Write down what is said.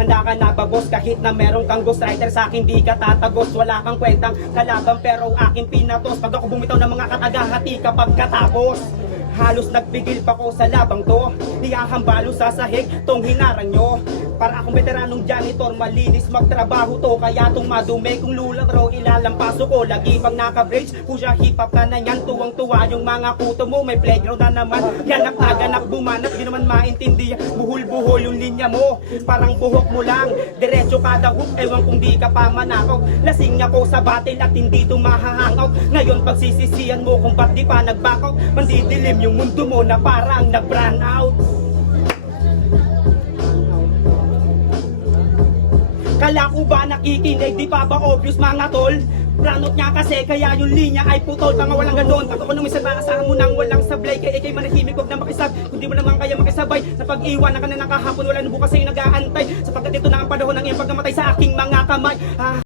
Handa ka na ba boss kahit na meron kang ghostwriter sa akin di ka tatagos. Wala kang kwentang kalaban pero aking pinatos. Pag ako bumitaw ng mga katagahati kapag katapos. Halos nagpigil pa ko sa labang to. Di ahambalo sa sahig tong hinarang nyo. Para akong veteranong janitor, malinis magtrabaho to. Kaya tong madumi kung lulat raw ilalampaso ko. Lagi pang naka-braids, pusha hip-hop ka na yan. Tuwang-tuwa yung mga kuto mo, may playground na naman. Ganap na ganap bumanat, di naman maintindihan. Buhol-buhol yung linya mo, parang buhok mo lang. Diretso kada hook, ewan kung di ka pa manakaw. Lasing ako sa battle at hindi tumahahangaw. Ngayon pagsisisihan mo kung ba't di pa nagbakaw. Mandidilim yung mundo mo na parang nag-brand out. Kala ko ba nakikinig, di pa ba obvious mga tol? Planot niya kasi kaya yung linya ay putol. Tanga walang ganon, pag ako nung isa maasahan mo nang walang sablay. Kaya ikay manahimik, huwag na makisab. Kung di mo naman kaya makisabay, sa pag-iwan na ka na nakahapon, wala na bukas sa'yo nag-aantay. Sapagkat ito na ang panahon ng iyong pagkamatay sa aking mga kamay.